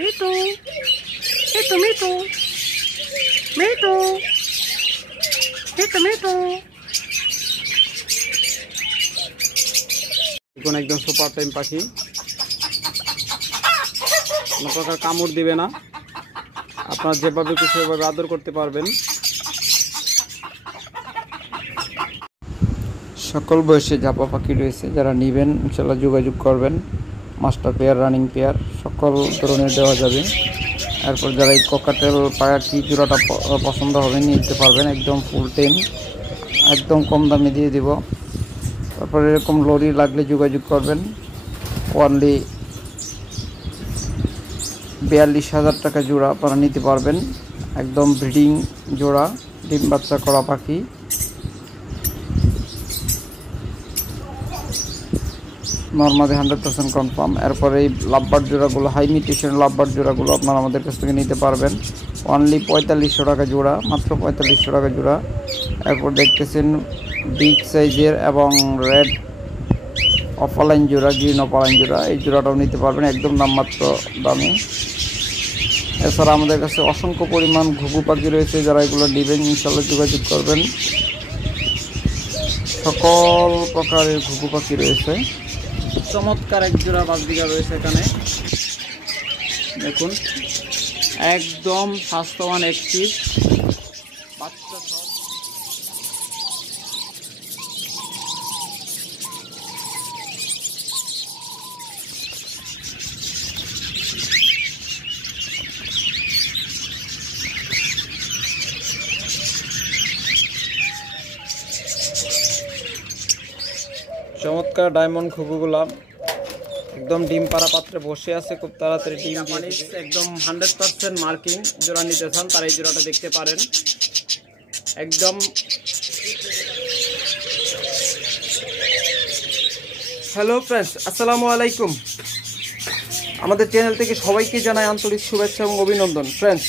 Me too, মিটু, মিটু, মিটু, মিটু, মিটু। এখন একদম সুপার টাইম পাখি, কোনো প্রকার কামড় দিবে না, আপনার যেভাবে খুশি সেভাবে আদর করতে পারবেন। সকল বয়সে জাপা পাখি রয়েছে, যারা নেবেন ইনশাল্লাহ যোগাযোগ করবেন। মাস্টার পেয়ার, রানিং পেয়ার সকল ধরনের দেওয়া যাবে। এরপর যারা এই ককাটেল পাখি জোড়াটা পছন্দ হবে নিতে পারবেন, একদম ফুল টেম, একদম কম দামে দিয়ে দিব। তারপর এরকম লরি লাগলে যোগাযোগ করবেন। ওয়ানলি 42,000 টাকা জোড়া আপনারা নিতে পারবেন, একদম ব্রিডিং জোড়া, ডিম বাচ্চা করা পাখি। Normally 100% confirm. এরপরে এই লাভবার্ড জোড়াগুলো, হাই মিউটেশন লাভবার্ড জোড়াগুলো আপনারা আমাদের কাছ থেকে নিতে পারবেন অনলি 4500 টাকা জোড়া, মাত্র 4500 টাকা জোড়া। এরপর দেখতেছেন বিগ সাইজের এবং রেড অফলাইন জোড়া, গ্রিন অফলাইন জোড়া, এই জোড়াটাও নিতে পারবেন একদম নামমাত্র দামে। এছাড়া আমাদের কাছে অসংখ্য পরিমাণ ঘুঘু পাখি রয়েছে, যারা এগুলো নেবেন ইনশাল্লাহ যোগাযোগ করবেন। সকল প্রকারের ঘুঘু পাখি রয়েছে। চমৎকার এক জোড়া বাজবিঘা রয়েছে এখানে, দেখুন একদম স্বাস্থ্যবান অ্যাক্টিভ বাচ্চা সব। চমৎকার ডায়মন্ড ঘুঘুগুলা একদম ডিম পাড়া পাত্রে বসে আছে, খুব তাড়াতাড়ি ডিম দিয়ে একদম 100% মার্কিং। জোড়া নিতে চান তারা এই জোড়াটা দেখতে পারেন। একদম হ্যালো ফ্রেন্ডস, আসসালামু আলাইকুম। আমাদের চ্যানেল থেকে সবাইকে জানাই আন্তরিক শুভেচ্ছা এবং অভিনন্দন। ফ্রেন্ডস,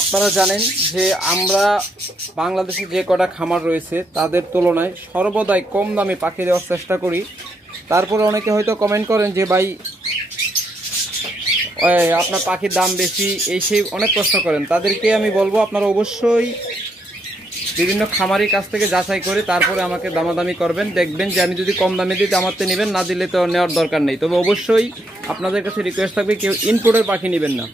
আপনারা জানেন যে আমরা বাংলাদেশে যে কটা খামার রয়েছে তাদের তুলনায় সর্বদাই কম দামে পাখি দেওয়ার চেষ্টা করি। তারপরে অনেকে হয়তো কমেন্ট করেন যে ভাই আপনার পাখির দাম বেশি, এই সেই অনেক প্রশ্ন করেন। তাদেরকে আমি বলবো আপনারা অবশ্যই বিভিন্ন খামারির কাছ থেকে যাচাই করে তারপরে আমাকে দামাদামি করবেন। দেখবেন যে আমি যদি কম দামে দিই আমারতে নেবেন, না দিলে তো নেওয়ার দরকার নেই। তবে অবশ্যই আপনাদের কাছে রিকোয়েস্ট থাকবে কেউ ইনপোর্টের পাখি নেবেন না।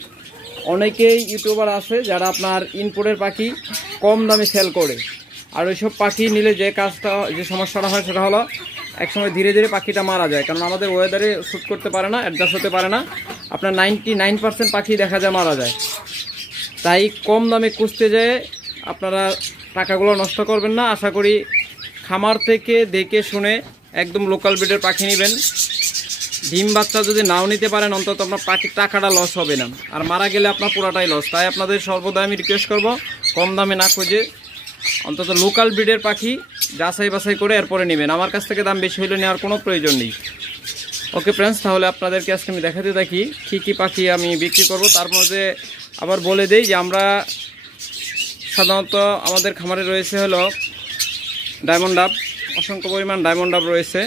অনেকেই ইউটিউবার আছে যারা আপনার ইনপোর্টের পাখি কম দামে সেল করে, আর ওইসব পাখি নিলে যে কাজটা, যে সমস্যাটা হয় সেটা হলো একসময় ধীরে ধীরে পাখিটা মারা যায়, কারণ আমাদের ওয়েদারে শ্যুট করতে পারে না, অ্যাডজাস্ট হতে পারে না। আপনার 99% পাখি দেখা যায় মারা যায়। তাই কম দামে খুঁজতে যেয়ে আপনারা টাকাগুলো নষ্ট করবেন না। আশা করি খামার থেকে দেখে শুনে একদম লোকাল ব্রিডের পাখি নেবেন। ডিম বাচ্চা যদি নাও নিতে পারেন অন্তত আপনার পাখির টাকাটা লস হবে না, আর মারা গেলে আপনার পুরাটাই লস। তাই আপনাদের সর্বদা আমি রিকোয়েস্ট করব কম দামে না খুঁজে অন্তত লোকাল ব্রিডের পাখি যাচাই বাছাই করে এরপরে নেবেন। আমার কাছ থেকে দাম বেশি হলে নেওয়ার কোনো প্রয়োজন নেই। ওকে ফ্রেন্ডস, তাহলে আপনাদেরকে আজকে আমি দেখাতে থাকি কী কী পাখি আমি বিক্রি করব। তার মধ্যে আবার বলে দেই যে আমরা সাধারণত আমাদের খামারে রয়েছে হলো ডায়মন্ড ডাব, অসংখ্য পরিমাণ ডায়মন্ড ডাব রয়েছে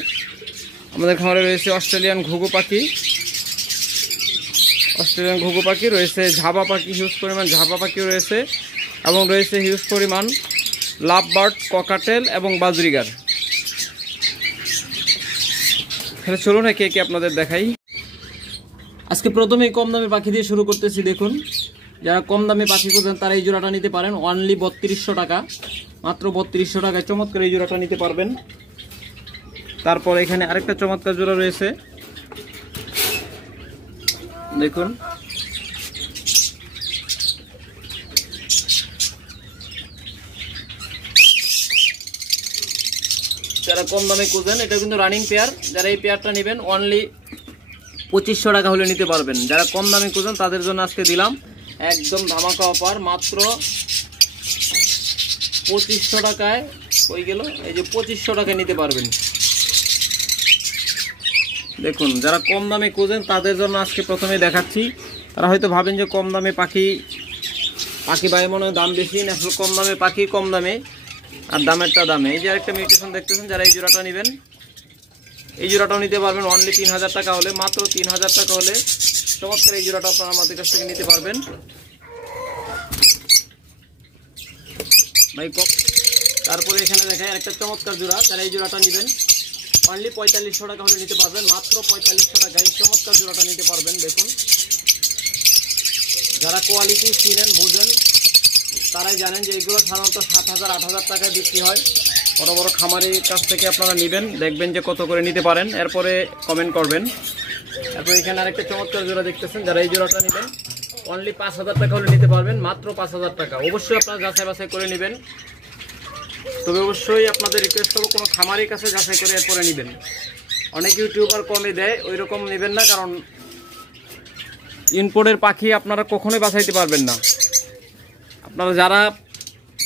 আমাদের খামারে। রয়েছে অস্ট্রেলিয়ান ঘুঘু পাখি, রয়েছে ঝাবা পাখি, হিউজ পরিমাণ ঝাবা পাখিও রয়েছে, এবং রয়েছে হিউজ পরিমাণ লাভবার্ড, ককাটেল এবং বাজরিগার। তাহলে চলুন একে একে আপনাদের দেখাই। আজকে প্রথমেই কম দামে পাখি দিয়ে শুরু করতেছি। দেখুন, যারা কম দামে পাখি খুঁজেন তারা এই জোড়াটা নিতে পারেন অনলি 3200 টাকা, মাত্র 3200 টাকায় চমৎকার এই জোড়াটা নিতে পারবেন। তারপর এখানে আরেকটা চমৎকার জোড়া রয়েছে, দেখুন যারা কম দামে খুঁজেন, এটা কিন্তু রানিং পেয়ার। যারা এই পেয়ারটা নেবেন অনলি 2500 টাকা হলে নিতে পারবেন। যারা কম দামে খুঁজেন তাদের জন্য আজকে দিলাম একদম ধামাকা অফার, মাত্র 2500 টাকায়। হয়ে গেল, এই যে 2500 টাকায় নিতে পারবেন। দেখুন, যারা কম দামে খুঁজেন তাদের জন্য আজকে প্রথমে দেখাচ্ছি। তারা হয়তো ভাবেন যে কম দামে পাখি পাই মনে হয় দাম বেশি, না আসলে কম দামে পাখি কম দামে আর দামেরটা দামে। এই যে আরেকটা মিউটেশন দেখতেছেন, যারা এই জোড়াটা নেবেন এই জোড়াটাও নিতে পারবেন অনলি 3000 টাকা হলে, মাত্র 3000 টাকা হলে চমৎকার এই জোড়াটা আপনারা আমাদের কাছ থেকে নিতে পারবেন ভাই। তারপরে এখানে দেখেন একটা চমৎকার জোড়া, যারা এই জোড়াটা নেবেন অনলি 4500 টাকা হলে নিতে পারবেন, মাত্র 4500 টাকা এই চমৎকার জোড়াটা নিতে পারবেন। দেখুন যারা কোয়ালিটি চিনেন বুঝেন তারাই জানেন যে এগুলো সাধারণত 7000 8000 টাকায় বিক্রি হয়। বড় বড় খামারির কাছ থেকে আপনারা নেবেন, দেখবেন যে কত করে নিতে পারেন, এরপরে কমেন্ট করবেন। তারপর এখানে আরেকটা চমৎকার জোড়া দেখতেছেন, যারা এই জোড়াটা নেবেন অনলি 5000 টাকা হলে নিতে পারবেন, মাত্র 5000 টাকা। অবশ্যই আপনারা যাচাই বাছাই করে নেবেন, তবে অবশ্যই আপনাদের রিকোয়েস্ট করবো কোনো খামারির কাছে যাচাই করে এরপরে নেবেন। অনেক ইউটিউবার কমে দেয়, ওই রকম নেবেন না, কারণ ইনপোর্টের পাখি আপনারা কখনোই বাছাইতে পারবেন না। আপনারা যারা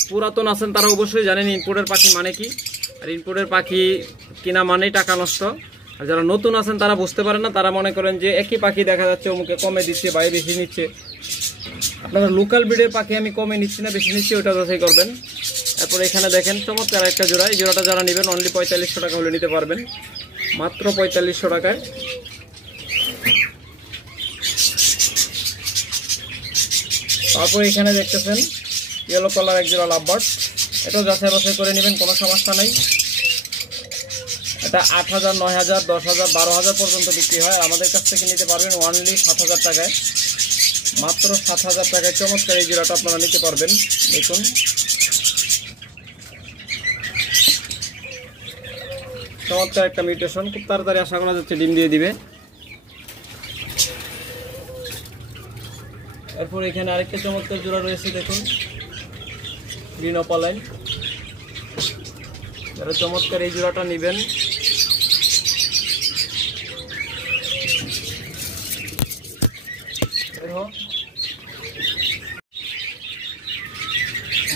পুরাতন আছেন তারা অবশ্যই জানেন ইনপোর্টের পাখি মানে কি, আর ইনপোর্টের পাখি কিনা মানেই টাকা নষ্ট। আর যারা নতুন আছেন তারা বুঝতে পারেন না, তারা মনে করেন যে একই পাখি দেখা যাচ্ছে অমুকে কমে দিচ্ছে বা বেশি নিচ্ছে। আপনারা লোকাল ব্রিডের পাখি আমি কমে নিচ্ছি না বেশি নিচ্ছি, ওটা যাচাই করবেন। তারপর এখানে দেখেন চমৎকার একটা জোড়া, এই জোড়াটা যারা নেবেন অনলি 4500 টাকা হলে নিতে পারবেন, মাত্র 4500 টাকায়। তারপর এখানে দেখতেছেন ইয়েলো কালার এক জোড়া লাভবার্ড, এটাও যাচাই বাছাই করে নেবেন, কোনো সমস্যা নাই। এটা 8000 9000 10000 12000 পর্যন্ত বিক্রি হয়, আর আমাদের কাছ থেকে নিতে পারবেন অনলি 7000 টাকায়, মাত্র 7000 টাকায় চমৎকার এই জোড়াটা আপনারা নিতে পারবেন। দেখুন চমৎকার একটা মিউটেশন, খুব তাড়াতাড়ি আশা করা যাচ্ছে ডিম দিয়ে দিবে। এরপর এখানে আরেকটা চমৎকার জোড়া রয়েছে, দেখুন গ্রিন অপালাইন, যারা চমৎকার এই জোড়াটা নেবেন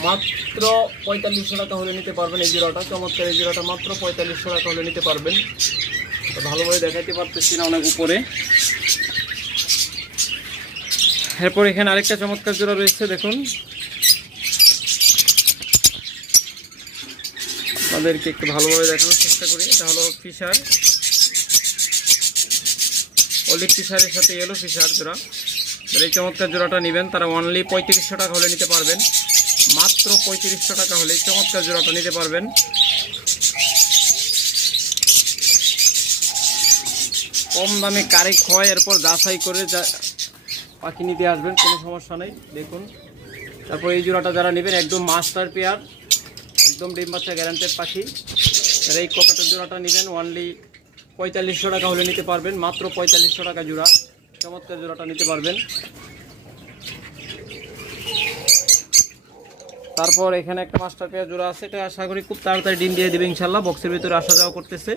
মাত্র 4500 টাকা হলে নিতে পারবেন এই জোড়াটা। চমৎকার এই জোড়াটা মাত্র 4500 টাকা হলে নিতে পারবেন। ভালোভাবে দেখাইতে পারতেছি না, অনেক উপরে। এরপর এখানে আরেকটা চমৎকার জোড়া রয়েছে, দেখুন আপনাদেরকে একটু ভালোভাবে দেখানোর চেষ্টা করি। এটা হলো ফিশার, অলিভ ফিশারের সাথে ইয়েলো ফিশার জোড়া। যারা এই চমৎকার জোড়াটা নেবেন তারা অনলি 3500 টাকা হলে নিতে পারবেন, মাত্র 3500 টাকা হলে এই চমৎকার জোড়াটা নিতে পারবেন। কম দামে কারেক্ট হয়, এরপর যাচাই করে পাখি নিতে আসবেন, কোনো সমস্যা নেই। দেখুন তারপর এই জোড়াটা যারা নেবেন একদম মাস্টার পেয়ার, একদম ডিম বাচ্চা গ্যারান্টেড পাখি। যারা এই ককাটের জোড়াটা নেবেন অনলি 4500 টাকা হলে নিতে পারবেন, মাত্র 4500 টাকা জোড়া চমৎকার জোড়াটা নিতে পারবেন। তারপর এখানে একটা মাস্টার পেয়ার জোড়া আছে, এটা আশা করি খুব তাড়াতাড়ি ডিম দিয়ে দেবে ইনশাল্লাহ, বক্সের ভিতরে আসা যাওয়া করতেছে।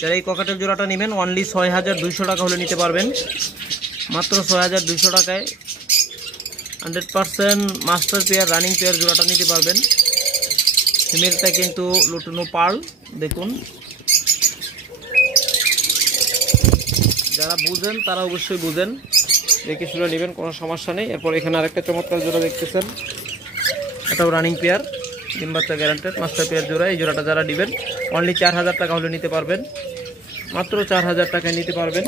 যারা এই ককাটের জোড়াটা নেবেন অনলি 6200 টাকা হলে নিতে পারবেন, মাত্র 6200 টাকায় 100% মাস্টার পেয়ার রানিং পেয়ার জোড়াটা নিতে পারবেন। ফিমেলটা কিন্তু লুটুনো পার্ল, দেখুন যারা বুঝেন তারা অবশ্যই বুঝেন, দেখে শুনে নেবেন, কোনো সমস্যা নেই। এরপর এখানে আরেকটা চমৎকার জোড়া দেখতেছেন, এটাও রানিং পেয়ার ডিম বাচ্চা গ্যারান্টেড মাস্টার পেয়ার জোড়া। এই জোড়াটা যারা নেবেন অনলি 4000 টাকা হলে নিতে পারবেন, মাত্র 4000 টাকায় নিতে পারবেন।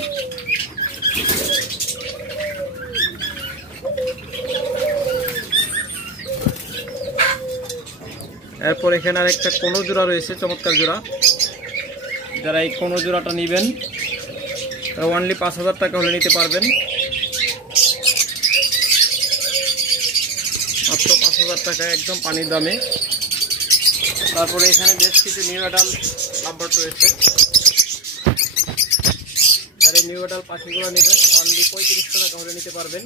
এরপর এখানে আরেকটা কোনো জোড়া রয়েছে চমৎকার জোড়া, যারা এই কোনো জোড়াটা নেবেন তারা অনলি 5000 টাকা হলে নিতে পারবেন, মাত্র 5000 টাকায় একদম পানির দামে। তারপরে এখানে বেশ কিছু নিউ অ্যাডাল লাভবার্ড রয়েছে, যারা এই নিউ অ্যাডাল পাখিগুলো নেবেন অনলি 3500 টাকা হলে নিতে পারবেন,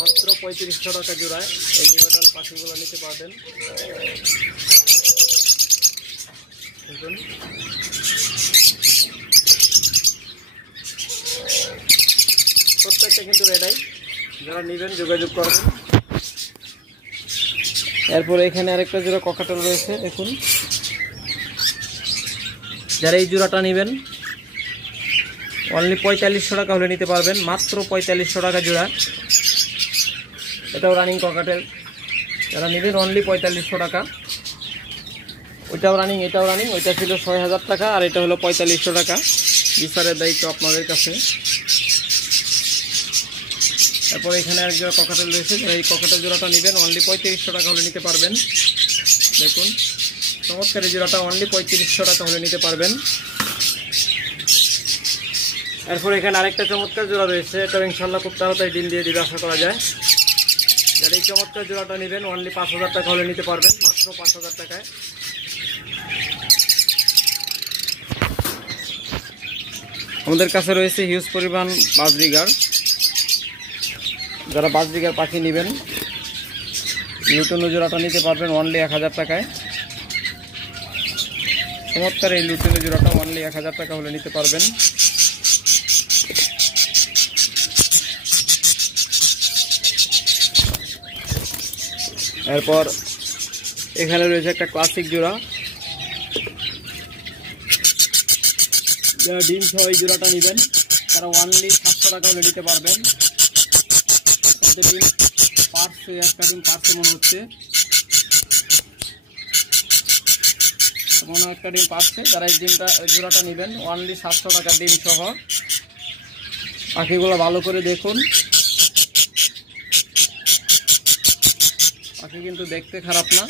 মাত্র 3500 টাকা জোড়ায় এই নিউ অ্যাডাল পাখিগুলো নিতে পারবেন। দেখুন প্রত্যেকটা কিন্তু রেডাই, যারা নেবেন যোগাযোগ করবেন। এরপরে এখানে আরেকটা জোড়া ককাটেল রয়েছে, দেখুন যারা এই জোড়াটা নেবেন অনলি 4500 টাকা হলে নিতে পারবেন, মাত্র 4500 টাকা জোড়া। এটাও রানিং ককাটেল, যারা নেবেন অনলি 4500 টাকা। ওইটাও রানিং, এটাও রানিং। ওইটা ছিল ৬,০০০ টাকা আর এটা হলো ৪৫০০ টাকা। বিচারের দায়িত্ব আপনাদের কাছে। তারপর এখানে এক জোড়া ককাটেল রয়েছে, এই ককাটেল জোড়াটা নেবেন অনলি ৩৫০০ টাকা হলে নিতে পারবেন। দেখুন চমৎকার এই জোড়াটা অনলি ৩৫০০ টাকা হলে নিতে পারবেন। এরপর এখানে আরেকটা চমৎকার জোড়া রয়েছে, এটা ইনশাল্লাহ খুব তাড়াতাড়ি ডিম দিয়ে দিবে আশা করা যায়। যারা এই চমৎকার জোড়াটা নেবেন অনলি ৫,০০০ টাকা হলে নিতে পারবেন, মাত্র ৫,০০০ টাকায়। আমাদের কাছে রয়েছে হিউজ পরিমাণ বাজরিগার। যারা বাজরিগার পাখি নেবেন লুটনো জোড়াটা নিতে পারবেন অনলি ১,০০০ টাকায়। চমৎকার এই লুটনো জোড়াটা অনলি ১,০০০ টাকা হলে নিতে পারবেন। এরপর এখানে রয়েছে একটা ক্লাসিক জোড়া, যারা ডিম সহ এই জোড়াটা নেবেন তারা অনলি ৭০০ টাকা হলে নিতে পারবেন। ডিম পারছে, একটা ডিম পারছে মনে হচ্ছে, একটা ডিম পারছে। যারা এই জোড়াটা নেবেন অনলি ৭০০ টাকা ডিম সহ। পাখিগুলো ভালো করে দেখুন, পাখি কিন্তু দেখতে খারাপ না।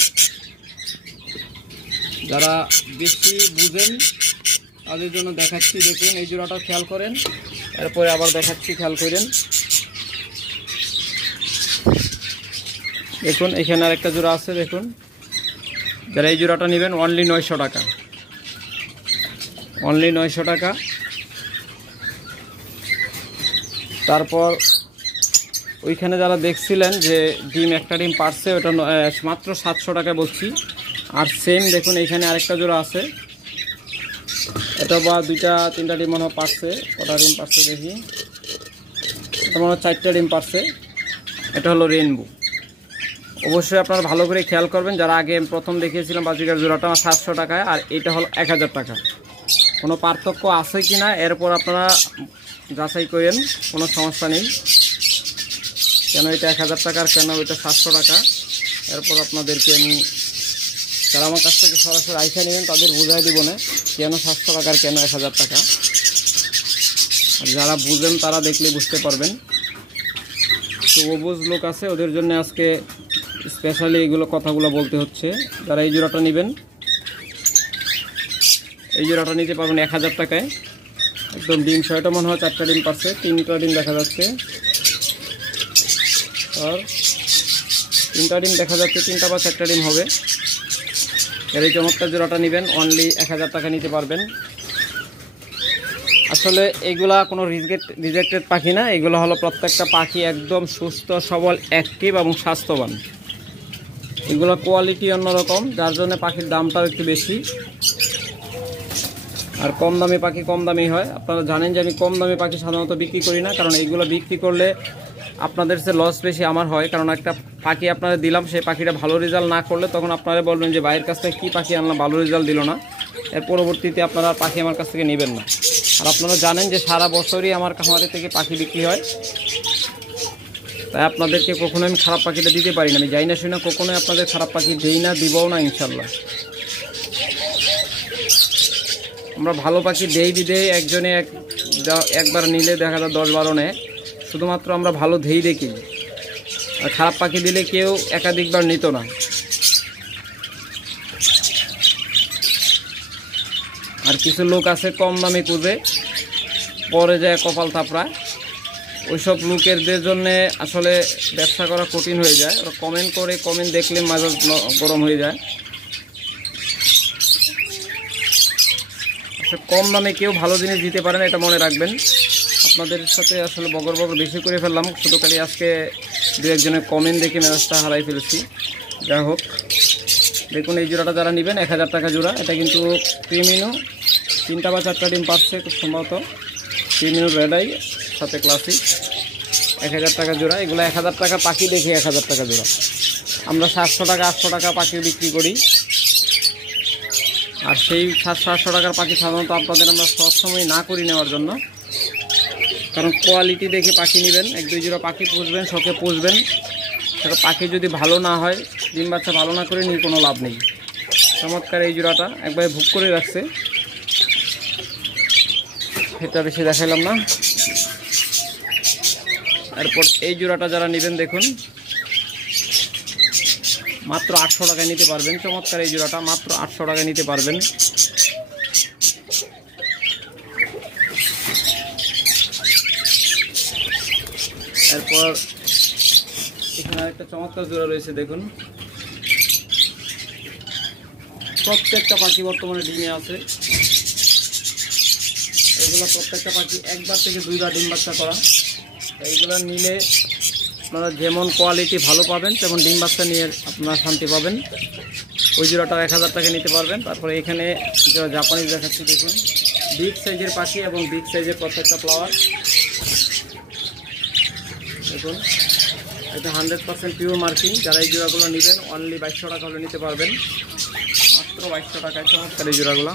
যারা বেশি বুঝেন তাদের জন্য দেখাচ্ছি, দেখুন এই জোড়াটা খেয়াল করেন, এরপরে আবার দেখাচ্ছি, খেয়াল করেন। দেখুন এখানে আরেকটা জোড়া আছে, দেখুন। যারা এই জোড়াটা নেবেন অনলি ৯০০ টাকা, অনলি ৯০০ টাকা। তারপর ওইখানে যারা দেখছিলেন যে ডিম একটা ডিম পারছে, ওটা মাত্র ৭০০ টাকা বলছি। আর সেম দেখুন এখানে আরেকটা জোড়া আছে, এটা বা ২টা ৩টা ডিম মনে হয় পারছে। কটা ডিম পারছে দেখি, এটা মনে হয় ৪টা ডিম পারছে। এটা হলো রেইনবো। অবশ্যই আপনারা ভালো করে খেয়াল করবেন। যারা আগে প্রথম দেখিয়েছিলাম বাজিকার জোড়াটা ৭০০ টাকায়, আর এটা হলো ১,০০০ টাকা। কোনো পার্থক্য আছে কি না এরপর আপনারা যাচাই করেন, কোনো সমস্যা নেই। কেন এটা ১,০০০ টাকার, কেন এটা ৭০০ টাকা, এরপর আপনাদেরকে আমি, যারা আমার কাছ থেকে সরাসরি আইসা নেবেন তাদের বুঝাই দিব না কেন ৭০০ টাকার, কেন ১,০০০ টাকা। আর যারা বুঝেন তারা দেখলে বুঝতে পারবেন। তো অবুঝ লোক আছে, ওদের জন্য আজকে স্পেশালি এগুলো কথাগুলো বলতে হচ্ছে। যারা এই জোড়াটা নেবেন, এই জোড়াটা নিতে পারবেন ১,০০০ টাকায়, একদম ডিম সহ। এটা মনে হয় ৪টা ডিম পারছে, 3টা ডিম দেখা যাচ্ছে, আর 3টা ডিম দেখা যাচ্ছে, 3টা বা 4টা ডিম হবে। এর এই চমৎকার জোড়াটা নেবেন অনলি ১,০০০ টাকা নিতে পারবেন। আসলে এগুলা কোনো রিজেক্টেড পাখি না, এগুলো হলো প্রত্যেকটা পাখি একদম সুস্থ সবল, অ্যাক্টিভ এবং স্বাস্থ্যবান। এগুলো কোয়ালিটি অন্যরকম, যার জন্য পাখির দামটাও একটু বেশি। আর কম দামি পাখি কম দামি হয়। আপনারা জানেন যে আমি কম দামি পাখি সাধারণত বিক্রি করি না, কারণ এইগুলো বিক্রি করলে আপনাদের সে লস বেশি আমার হয়। কারণ একটা পাখি আপনাদের দিলাম, সেই পাখিটা ভালো রেজাল্ট না করলে তখন আপনারা বলবেন যে বাইরের কাছ থেকে কী পাখি আনলাম, ভালো রেজাল্ট দিল না। এর পরবর্তীতে আপনারা পাখি আমার কাছ থেকে নেবেন না। আর আপনারা জানেন যে সারা বছরই আমার খামারি থেকে পাখি বিক্রি হয়, তাই আপনাদেরকে কখনো আমি খারাপ পাখিটা দিতে পারি না। আমি যাই না শুই না, কখনোই আপনাদের খারাপ পাখি দিই না, দিবও না ইনশাল্লাহ। আমরা ভালো পাখি দেই বিদেই একজনে একবার নিলে দেখা যায় 10-12 নেয়, শুধুমাত্র আমরা ভালো ধেই দেখি। আর খারাপ পাখি দিলে কেউ একাধিকবার নিত না। আর কিছু লোক আছে কম দামে খুঁজে পরে যায় কপাল থাপড়ায়, ওইসব লোকেরদের জন্যে আসলে ব্যবসা করা কঠিন হয়ে যায়। ওরা কমেন্ট করে, কমেন্ট দেখলে মেজাজ গরম হয়ে যায়। কম দামে কেউ ভালো জিনিস দিতে পারে না, এটা মনে রাখবেন। আপনাদের সাথে আসলে বগর বেশি করে ফেললাম, শুধু খালি আজকে 2-1 কমেন্ট দেখে মেজাজটা হারাই ফেলেছি। যাই হোক, দেখুন এই জোড়াটা যারা নেবেন 1000 টাকা জোড়া। এটা কিন্তু ক্রিমিনো, 3টা বা 4টা ডিম পাচ্ছে খুব সম্ভবত। ক্রিমিনো রেড আই সাথে ক্লাসিক, 1000 টাকা জোড়া। এগুলো 1000 টাকা পাখি দেখে 1000 টাকা জোড়া। আমরা 700 টাকা 800 টাকা পাখি বিক্রি করি। আর সেই 700-800 টাকার পাখি সাধারণত আপনাদের আমরা সবসময় না করি নেওয়ার জন্য, কারণ কোয়ালিটি দেখে পাখি নেবেন। 1-2 জোড়া পাখি পুষবেন, শখে পুষবেন। সেটা পাখি যদি ভালো না হয়, ডিম বাচ্চা ভালো না করে নিয়ে কোনো লাভ নেই। চমৎকার এই জোড়াটা একবারে ভুক করে রাখছে, এটা বেশি দেখাইলাম না। এরপর এই জোড়াটা যারা নেবেন দেখুন মাত্র 800 টাকায় নিতে পারবেন। চমৎকার এই জোড়াটা মাত্র 800 টাকায় নিতে পারবেন। এরপর এখানে একটা চমৎকার জোড়া রয়েছে দেখুন, প্রত্যেকটা পাখি বর্তমানে ডিমে আছে। এগুলো প্রত্যেকটা পাখি একবার থেকে 2বার ডিম বাচ্চা করা। এইগুলো নিলে আপনারা যেমন কোয়ালিটি ভালো পাবেন তেমন ডিম বাচ্চা নিয়ে আপনারা শান্তি পাবেন। ওই জোড়াটা 1000 টাকা নিতে পারবেন। তারপরে এখানে যারা জাপানিজ দেখাচ্ছি দেখুন, বিগ সাইজের পাখি এবং বিগ সাইজের প্রত্যেকটা ফ্লাওয়ার দেখুন, এটা 100% পিওর মার্কিং। যারা এই জোড়াগুলো নেবেন অনলি 2200 টাকা হলে নিতে পারবেন, মাত্র 2200 টাকায় চমৎকার এই জোড়াগুলো।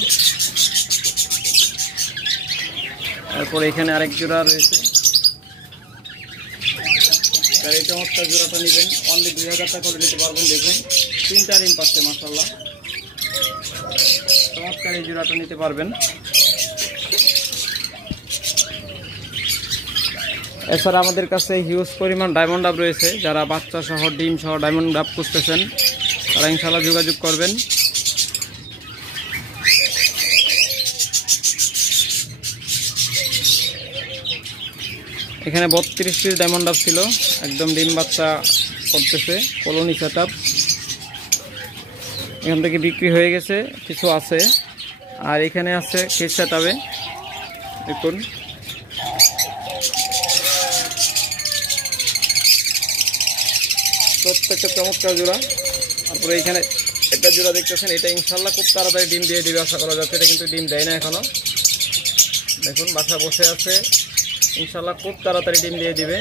তারপর এখানে আরেক জোড়া রয়েছে, যারা এই চমৎকার জোড়াটা নেবেন অনলি 2000 টাকা হলে নিতে পারবেন। দেখুন 3টা ডিম পাচ্ছে মাশাআল্লাহ, চমৎকার এই জোড়াটা নিতে পারবেন। এছাড়া আমাদের কাছে হিউজ পরিমাণ ডায়মন্ড ডাব রয়েছে। যারা বাচ্চা সহ ডিম সহ ডায়মন্ড ডাব খুঁজতেছেন তারা ইনশাআল্লাহ যোগাযোগ করবেন। এখানে 32 পিস ডায়মন্ড ডাব ছিল, একদম ডিম বাচ্চা করতেছে, কলোনি সেটআপ। এখান থেকে বিক্রি হয়ে গেছে, কিছু আছে। আর এখানে আছে কেস সেটআপে দেখুন, প্রত্যেকটা চমৎকার জোড়া। তারপরে এখানে একটা জোড়া দেখতেছেন, এটা ইনশাল্লাহ খুব তাড়াতাড়ি ডিম দিয়ে দিবে আশা করা যাচ্ছে। এটা কিন্তু ডিম দেয় না এখনো, দেখুন বাসা বসে আছে, ইনশাল্লাহ খুব তাড়াতাড়ি ডিম দিয়ে দিবে।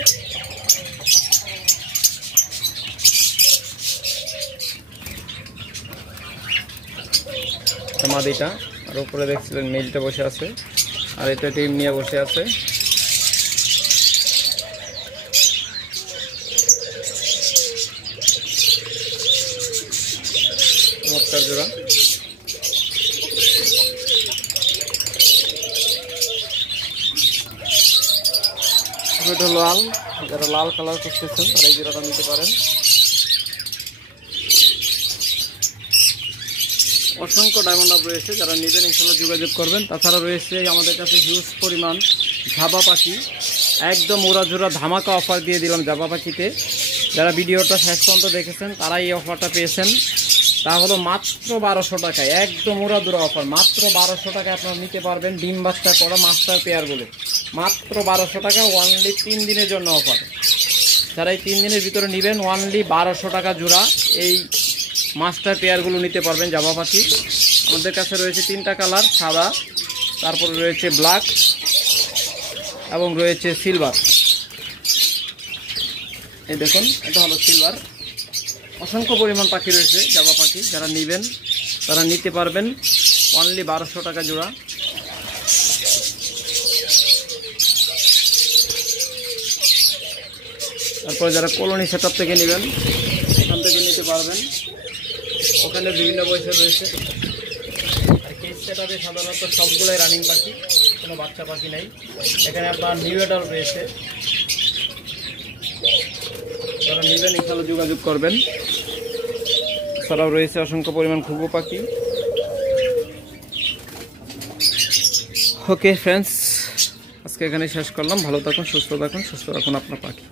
মাদিটা আর উপরে দেখছিলেন মেলটা বসে আছে, আর এটা ডিম নিয়ে বসে আছে। চমৎকার জোড়া। এটা লাল, যারা লাল কালার করতেছেন তারা এই জোড়াটা নিতে পারেন। অসংখ্য ডায়মন্ড ডাব রয়েছে, যারা নেবেন ইনশাল্লাহ যোগাযোগ করবেন। তাছাড়া রয়েছে আমাদের কাছে হিউজ পরিমাণ ঝাবা পাখি, একদম ওড়াঝোড়া ধামাকা অফার দিয়ে দিলাম ঝাবা পাখিতে। যারা ভিডিওটা শেষ পর্যন্ত দেখেছেন তারাই এই অফারটা পেয়েছেন। তা হলো মাত্র 1200 টাকায়, একদম ওড়াদুরা অফার। মাত্র 1200 টাকায় আপনারা নিতে পারবেন ডিম বাচ্চা করা মাস্টার পেয়ারগুলো, মাত্র 1200 টাকা, ওনলি 3 দিনের জন্য অফার। যারা এই 3 দিনের ভিতরে নেবেন ওনলি 1200 টাকা জোড়া এই মাস্টার পেয়ারগুলো নিতে পারবেন জাবা পাখি। আমাদের কাছে রয়েছে 3টা কালার, সাদা, তারপরে রয়েছে ব্ল্যাক এবং রয়েছে সিলভার। এই দেখুন এটা হলো সিলভার। অসংখ্য পরিমাণ পাখি রয়েছে জাবা পাখি, যারা নেবেন তারা নিতে পারবেন অনলি 1200 টাকা জোড়া। তারপরে যারা কলোনি সেটআপ থেকে নেবেন ওখান থেকে নিতে পারবেন, ওখানে বিভিন্ন বয়সের রয়েছে। আর কেস সেটআপে সাধারণত সবগুলোই রানিং পাখি, কোনো বাচ্চা পাখি নেই। এখানে আপনার নিউ এডাল রয়েছে, যারা নেবেন এখানে যোগাযোগ করবেন। এছাড়াও রয়েছে অসংখ্য পরিমাণ ঘুঘু পাখি। ওকে ফ্রেন্ডস, আজকে এখানে শেষ করলাম। ভালো থাকুন, সুস্থ থাকুন, সুস্থ রাখুন আপনার পাখি।